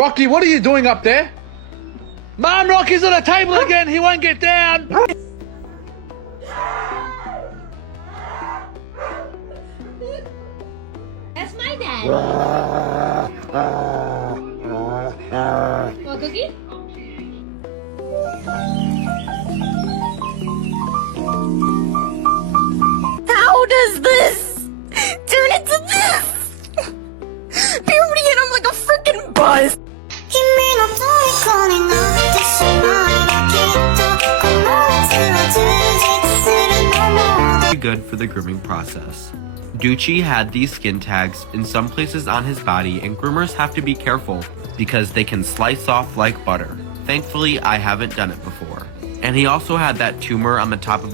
Rocky, what are you doing up there? Mom, Rocky's on the table again. He won't get down. That's my dad. Want a cookie? How does this turn into this? Puberty and I'm like a freaking buzz. Very good for the grooming process. Ducci had these skin tags in some places on his body, and groomers have to be careful because they can slice off like butter. Thankfully, I haven't done it before. And he also had that tumor on the top of